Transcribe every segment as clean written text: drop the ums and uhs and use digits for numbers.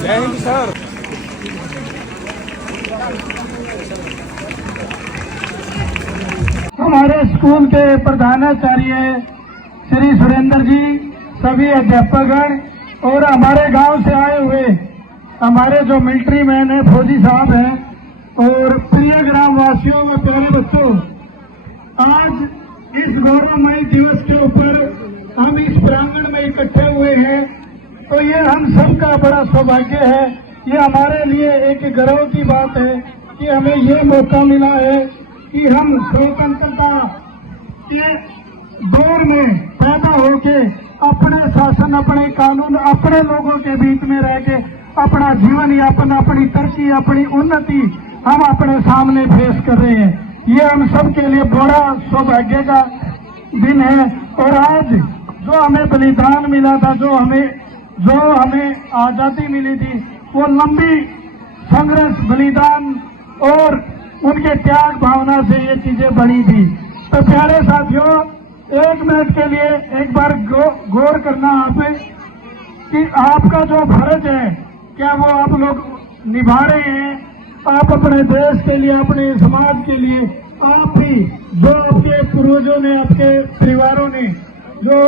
जय हिंद सर। हमारे स्कूल के प्रधानाचार्य श्री सुरेंद्र जी, सभी अध्यापकगण और हमारे गांव से आए हुए हमारे जो मिलिट्री मैन है, फौजी साहब हैं, और प्रिय ग्राम वासियों व प्यारे बच्चों, आज इस गौरवमय दिवस के ऊपर हम इस प्रांगण में इकट्ठे हुए हैं, तो ये हम सबका बड़ा सौभाग्य है। ये हमारे लिए एक गर्व की बात है कि हमें ये मौका मिला है कि हम स्वतंत्रता के दौर में पैदा होके अपने शासन, अपने कानून, अपने लोगों के बीच में रह के अपना जीवन यापन, अपनी तरक्की, अपनी उन्नति हम अपने सामने पेश कर रहे हैं। ये हम सब के लिए बड़ा सौभाग्य का दिन है। और आज जो हमें बलिदान मिला था, जो हमें आजादी मिली थी, वो लंबी संघर्ष, बलिदान और उनके त्याग भावना से ये चीजें बनी थी। तो प्यारे साथियों, एक मिनट के लिए एक बार गौर करना आप कि आपका जो फर्ज है, क्या वो आप लोग निभा रहे हैं? आप अपने देश के लिए, अपने समाज के लिए, आप भी जो आपके पूर्वजों ने, आपके परिवारों ने जो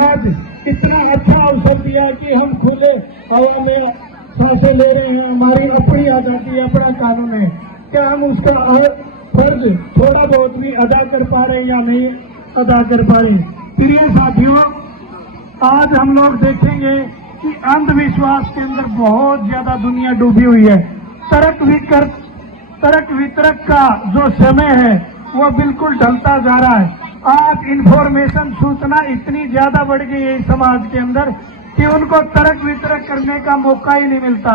आज इतना अच्छा अवसर दिया कि हम खुले हवा में सांसें ले रहे हैं, हमारी अपनी आजादी, अपना कानून है, क्या हम उसका फर्ज थोड़ा बहुत भी अदा कर पा रहे हैं या नहीं अदा कर पा रहे? प्रिय साथियों, आज हम लोग देखेंगे कि अंधविश्वास के अंदर बहुत ज्यादा दुनिया डूबी हुई है। तर्क वितर्क का जो समय है वो बिल्कुल ढलता जा रहा है। आज इंफॉर्मेशन, सूचना इतनी ज्यादा बढ़ गई है इस समाज के अंदर कि उनको तर्क वितर्क करने का मौका ही नहीं मिलता।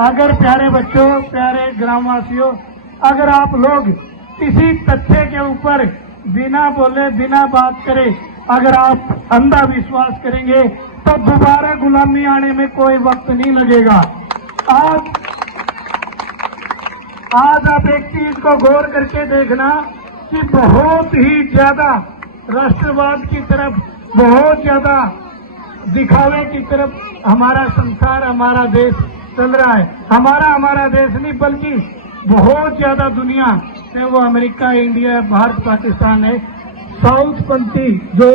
अगर प्यारे बच्चों, प्यारे ग्रामवासियों, अगर आप लोग किसी तथ्य के ऊपर बिना बोले, बिना बात करे अगर आप अंधा विश्वास करेंगे तो दोबारा गुलामी आने में कोई वक्त नहीं लगेगा। आज आप एक चीज को गौर करके देखना कि बहुत ही ज्यादा राष्ट्रवाद की तरफ, बहुत ज्यादा दिखावे की तरफ हमारा संसार, हमारा देश चल रहा है। हमारा देश नहीं, बल्कि बहुत ज्यादा दुनिया से वो अमेरिका, इंडिया, भारत, पाकिस्तान है, साउथ पंथी जो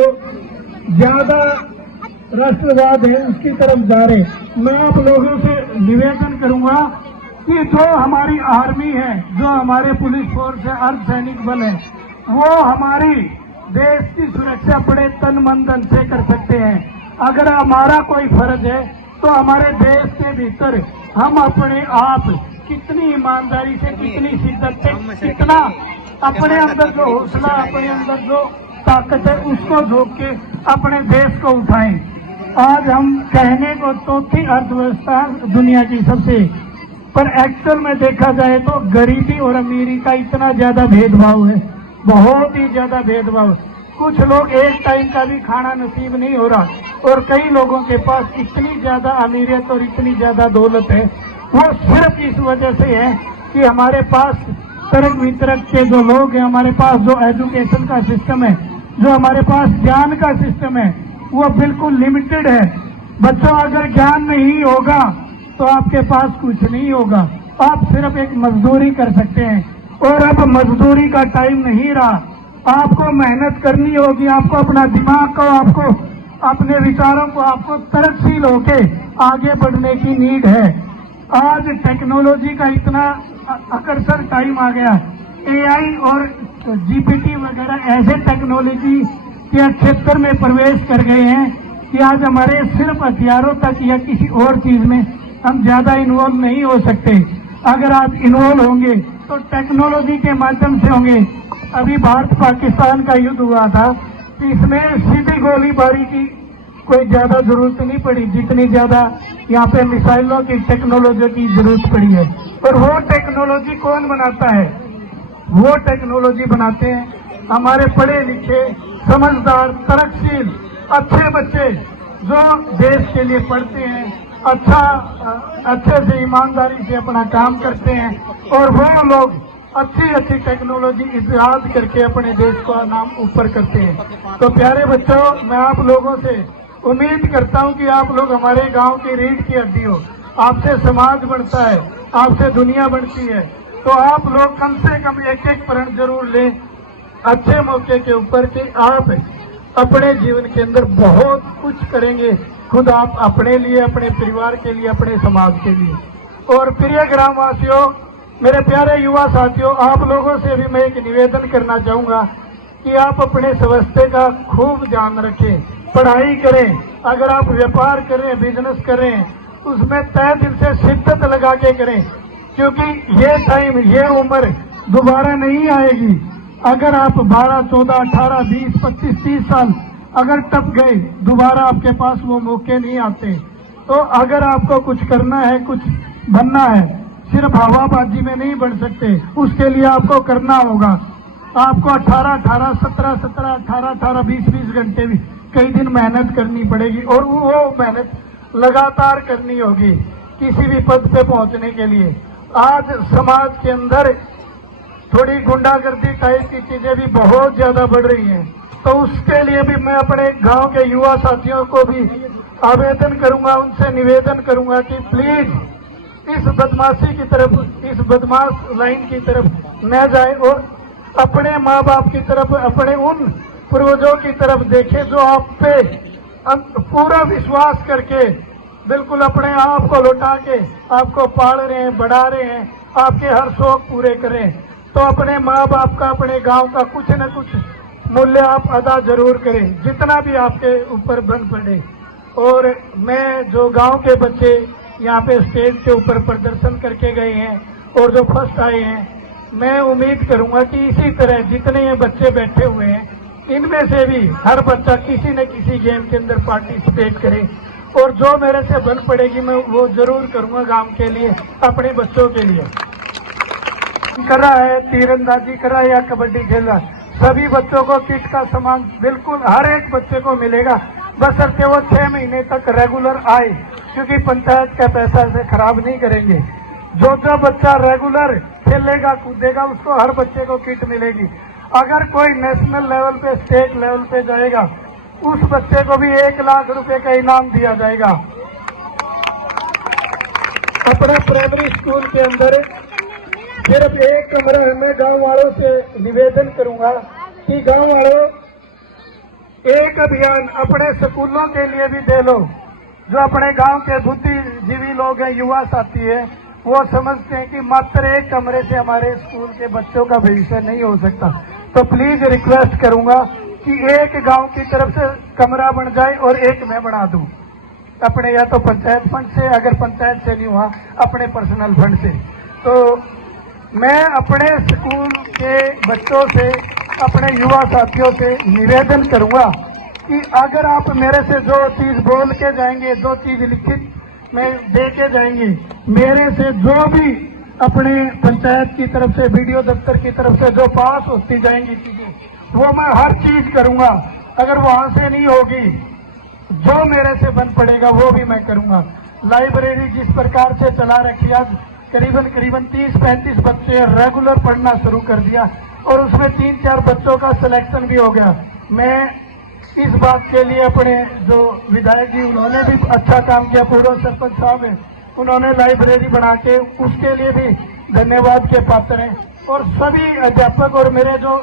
ज्यादा राष्ट्रवाद है उसकी तरफ जा रहे। मैं आप लोगों से निवेदन करूंगा कि जो हमारी आर्मी है, जो हमारे पुलिस फोर्स है, अर्धसैनिक बल है, वो हमारी देश की सुरक्षा बड़े तन मन धन से कर सकते हैं। अगर हमारा कोई फर्ज है तो हमारे देश के भीतर हम अपने आप कितनी ईमानदारी से, कितनी शिद्दत से, कितना अपने अंदर जो हौसला, अपने अंदर जो ताकत है उसको झोंक के अपने देश को उठाएं। आज हम कहने को चौथी अर्थव्यवस्था दुनिया की सबसे, पर एक्चुअल में देखा जाए तो गरीबी और अमीरी का इतना ज्यादा भेदभाव है, बहुत ही ज्यादा भेदभाव। कुछ लोग एक टाइम का भी खाना नसीब नहीं हो रहा, और कई लोगों के पास इतनी ज्यादा अमीरियत और इतनी ज्यादा दौलत है, वो सिर्फ इस वजह से है कि हमारे पास तर्क वितर्क के जो लोग हैं, हमारे पास जो एजुकेशन का सिस्टम है, जो हमारे पास ज्ञान का सिस्टम है, वो बिल्कुल लिमिटेड है। बच्चों, अगर ज्ञान नहीं होगा तो आपके पास कुछ नहीं होगा, आप सिर्फ एक मजदूरी कर सकते हैं। और अब मजदूरी का टाइम नहीं रहा, आपको मेहनत करनी होगी, आपको अपना दिमाग को, आपको अपने विचारों को, आपको तर्कशील होके आगे बढ़ने की नीड है। आज टेक्नोलॉजी का इतना आकर्षक टाइम आ गया, एआई और जीपीटी वगैरह ऐसे टेक्नोलॉजी के क्षेत्र में प्रवेश कर गए हैं कि आज हमारे सिर्फ हथियारों तक या किसी और चीज में हम ज्यादा इन्वॉल्व नहीं हो सकते। अगर आप इन्वॉल्व होंगे तो टेक्नोलॉजी के माध्यम से होंगे। अभी भारत पाकिस्तान का युद्ध हुआ था, तो इसमें सीधी गोलीबारी की कोई ज्यादा जरूरत नहीं पड़ी, जितनी ज्यादा यहाँ पे मिसाइलों की टेक्नोलॉजी की जरूरत पड़ी है। और वो टेक्नोलॉजी कौन बनाता है? वो टेक्नोलॉजी बनाते हैं हमारे पढ़े लिखे, समझदार, तर्कशील, अच्छे बच्चे जो देश के लिए पढ़ते हैं, अच्छे से ईमानदारी से अपना काम करते हैं, और वो लोग अच्छी टेक्नोलॉजी इजाद करके अपने देश का नाम ऊपर करते हैं। तो प्यारे बच्चों, मैं आप लोगों से उम्मीद करता हूं कि आप लोग हमारे गांव की रीढ़ की हड्डी हो, आपसे समाज बढ़ता है, आपसे दुनिया बढ़ती है। तो आप लोग कम से कम एक एक प्रण जरूर लें अच्छे मौके के ऊपर कि आप अपने जीवन के अंदर बहुत कुछ करेंगे, खुद आप अपने लिए, अपने परिवार के लिए, अपने समाज के लिए। और प्रिय ग्रामवासियों, मेरे प्यारे युवा साथियों, आप लोगों से भी मैं एक निवेदन करना चाहूंगा कि आप अपने स्वास्थ्य का खूब ध्यान रखें, पढ़ाई करें। अगर आप व्यापार करें, बिजनेस करें, उसमें तय दिल से शिद्दत लगा के करें, क्योंकि ये टाइम, ये उम्र दोबारा नहीं आएगी। अगर आप 12, 14, 18, 20, 25, 30 साल अगर टप गए, दोबारा आपके पास वो मौके नहीं आते। तो अगर आपको कुछ करना है, कुछ बनना है, सिर्फ हवाबाजी में नहीं बन सकते, उसके लिए आपको करना होगा। आपको 18, 17, 20 घंटे भी कई दिन मेहनत करनी पड़ेगी, और वो मेहनत लगातार करनी होगी किसी भी पद पे पहुंचने के लिए। आज समाज के अंदर थोड़ी गुंडागर्दी टाइप की चीजें भी बहुत ज्यादा बढ़ रही हैं, तो उसके लिए भी मैं अपने गांव के युवा साथियों को भी आवेदन करूंगा, उनसे निवेदन करूंगा कि प्लीज इस बदमाशी की तरफ, इस बदमाश लाइन की तरफ न जाए, और अपने माँ बाप की तरफ, अपने उन पूर्वजों की तरफ देखें जो आप पे पूरा विश्वास करके बिल्कुल अपने आप को लौटा के आपको पाल रहे हैं, बढ़ा रहे हैं, आपके हर शौक पूरे करें। तो अपने माँ बाप का, अपने गांव का कुछ न कुछ मूल्य आप अदा जरूर करें, जितना भी आपके ऊपर बन पड़े। और मैं जो गांव के बच्चे यहाँ पे स्टेज के ऊपर प्रदर्शन करके गए हैं और जो फर्स्ट आए हैं, मैं उम्मीद करूंगा कि इसी तरह जितने ये बच्चे बैठे हुए हैं, इनमें से भी हर बच्चा किसी न किसी गेम के अंदर पार्टिसिपेट करे, और जो मेरे से बन पड़ेगी मैं वो जरूर करूंगा गांव के लिए, अपने बच्चों के लिए। कर रहा है, तीरंदाजी कर रहा है या कबड्डी खेल रहा है, सभी बच्चों को किट का सामान बिल्कुल हर एक बच्चे को मिलेगा, बशर्ते वो 6 महीने तक रेगुलर आए, क्योंकि पंचायत का पैसा से खराब नहीं करेंगे। जो बच्चा रेगुलर खेलेगा, कूदेगा, उसको हर बच्चे को किट मिलेगी। अगर कोई नेशनल लेवल पे, स्टेट लेवल पे जाएगा, उस बच्चे को भी 1 लाख रुपए का इनाम दिया जाएगा। अपने प्राइमरी स्कूल के अंदर सिर्फ एक कमरा है। मैं गांव वालों से निवेदन करूंगा कि गांव वालों एक अभियान अपने स्कूलों के लिए भी दे लो। जो अपने गांव के बुद्धिजीवी लोग हैं, युवा साथी हैं, वो समझते हैं कि मात्र एक कमरे से हमारे स्कूल के बच्चों का भविष्य नहीं हो सकता। तो प्लीज रिक्वेस्ट करूंगा कि एक गांव की तरफ से कमरा बन जाए और एक मैं बना दूं, अपने या तो पंचायत फंड से, अगर पंचायत से नहीं हुआ अपने पर्सनल फंड से। तो मैं अपने स्कूल के बच्चों से, अपने युवा साथियों से निवेदन करूंगा कि अगर आप मेरे से जो चीज बोल के जाएंगे, जो चीज लिखित में दे के जाएंगे, मेरे से जो भी अपने पंचायत की तरफ से, वीडियो दफ्तर की तरफ से जो पास होती जाएंगी चीजें, वो मैं हर चीज करूंगा। अगर वहां से नहीं होगी, जो मेरे से बन पड़ेगा वो भी मैं करूंगा। लाइब्रेरी जिस प्रकार से चला रखी, आज करीबन 30-35 बच्चे रेगुलर पढ़ना शुरू कर दिया, और उसमें 3-4 बच्चों का सिलेक्शन भी हो गया। मैं इस बात के लिए अपने जो विधायक जी, उन्होंने भी अच्छा काम किया, पूर्व सरपंच साहब हैं, उन्होंने लाइब्रेरी बना के, उसके लिए भी धन्यवाद के पात्र हैं। और सभी अध्यापक और मेरे जो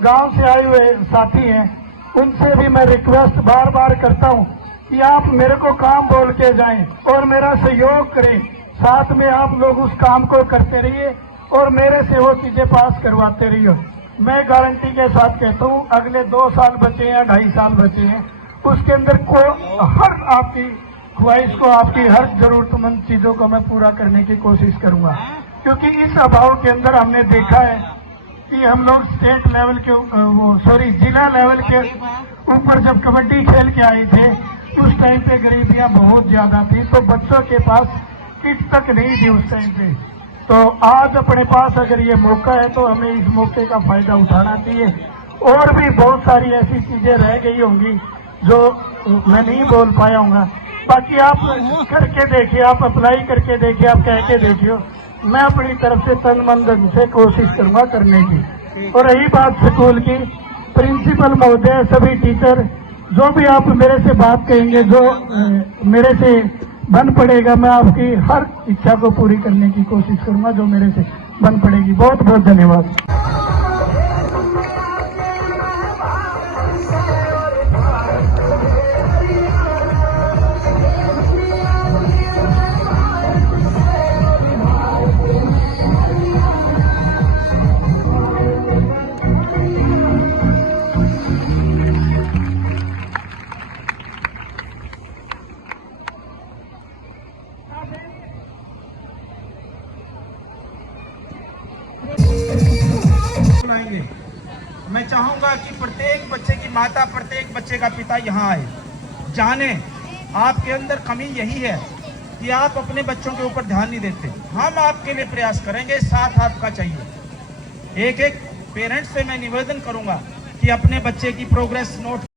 गांव से आए हुए साथी हैं, उनसे भी मैं रिक्वेस्ट बार बार करता हूं कि आप मेरे को काम बोल के जाएं और मेरा सहयोग करें, साथ में आप लोग उस काम को करते रहिए और मेरे से वो चीजें पास करवाते रहिए। मैं गारंटी के साथ कहता हूं, अगले 2 साल बचे या 2.5 साल बचे हैं, उसके अंदर को हर आपकी ख्वाहिश को, आपकी हर जरूरतमंद चीजों को मैं पूरा करने की कोशिश करूंगा। क्योंकि इस अभाव के अंदर हमने देखा है कि हम लोग स्टेट लेवल के, जिला लेवल के ऊपर जब कबड्डी खेल के आए थे, उस टाइम पे गरीबियां बहुत ज्यादा थी, तो बच्चों के पास किट तक नहीं थी उस टाइम पे। तो आज अपने पास अगर ये मौका है तो हमें इस मौके का फायदा उठाना चाहिए। और भी बहुत सारी ऐसी चीजें रह गई होंगी जो मैं नहीं बोल पाया हूँ। बाकी आप करके देखिए, आप अप्लाई करके देखिए, आप कह के देखिए, मैं अपनी तरफ से तन मन धन से कोशिश करूंगा करने की। और रही बात स्कूल की, प्रिंसिपल महोदय, सभी टीचर, जो भी आप मेरे से बात कहेंगे, जो मेरे से बन पड़ेगा, मैं आपकी हर इच्छा को पूरी करने की कोशिश करूंगा जो मेरे से बन पड़ेगी। बहुत बहुत धन्यवाद। मैं चाहूंगा कि प्रत्येक बच्चे की माता, प्रत्येक बच्चे का पिता यहाँ आए, जाने आपके अंदर कमी यही है कि आप अपने बच्चों के ऊपर ध्यान नहीं देते। हम आपके लिए प्रयास करेंगे, साथ आपका चाहिए। एक एक पेरेंट्स से मैं निवेदन करूंगा कि अपने बच्चे की प्रोग्रेस नोट